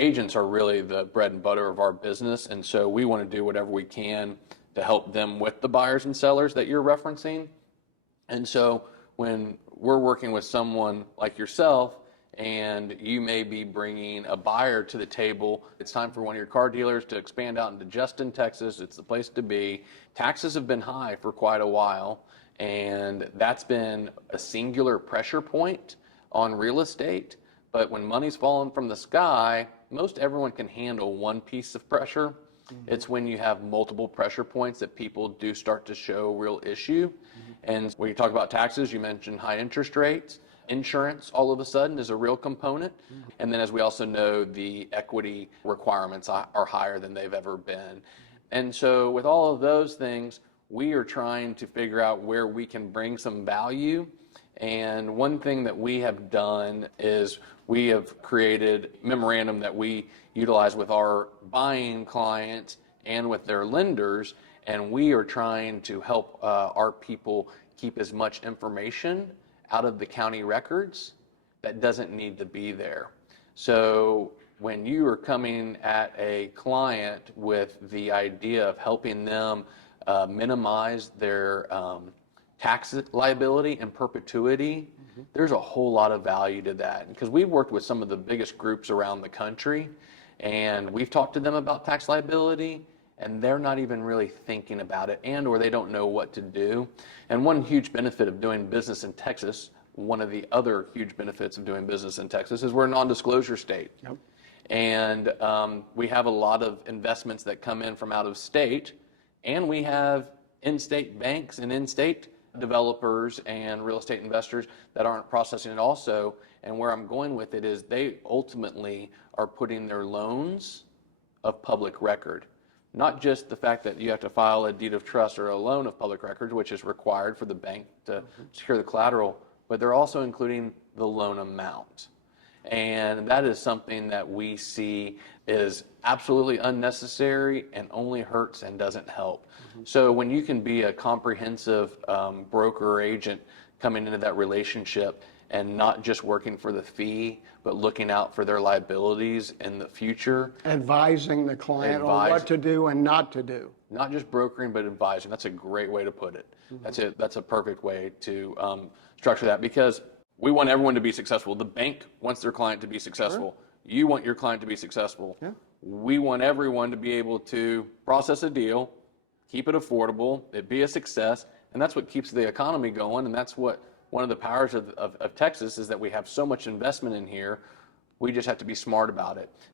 agents are really the bread and butter of our business, and so we want to do whatever we can to help them with the buyers and sellers that you're referencing. And so when we're working with someone like yourself, and you may be bringing a buyer to the table, it's time for one of your car dealers to expand out into Justin, Texas. It's the place to be. Taxes have been high for quite a while, and that's been a singular pressure point on real estate. But when money's falling from the sky, most everyone can handle one piece of pressure. It's when you have multiple pressure points that people do start to show real issue. And when you talk about taxes, you mentioned high interest rates. Insurance all of a sudden is a real component. And then, as we also know, the equity requirements are higher than they've ever been. And so with all of those things, we are trying to figure out where we can bring some value. And one thing that we have done is we have created a memorandum that we utilize with our buying clients and with their lenders, and we are trying to help our people keep as much information out of the county records that doesn't need to be there. So when you are coming at a client with the idea of helping them minimize their tax liability and perpetuity, there's a whole lot of value to that. Because we've worked with some of the biggest groups around the country, and we've talked to them about tax liability, and they're not even really thinking about it, and or they don't know what to do. And one huge benefit of doing business in Texas, one of the other huge benefits of doing business in Texas, is we're a non-disclosure state. Yep. And we have a lot of investments that come in from out of state, and we have in-state banks and in-state developers and real estate investors that aren't processing it also. And where I'm going with it is they ultimately are putting their loans of public record. Not just the fact that you have to file a deed of trust or a loan of public record, which is required for the bank to secure the collateral, but they're also including the loan amount. And that is something that we see is absolutely unnecessary and only hurts and doesn't help. So when you can be a comprehensive broker or agent coming into that relationship and not just working for the fee, but looking out for their liabilities in the future. Advising the client on what to do and not to do. Not just brokering, but advising. That's a great way to put it. That's a perfect way to structure that, because we want everyone to be successful. The bank wants their client to be successful. Sure. You want your client to be successful. Yeah. We want everyone to be able to process a deal, keep it affordable, it be a success, and that's what keeps the economy going, and that's what one of the powers of Texas is, that we have so much investment in here. We just have to be smart about it.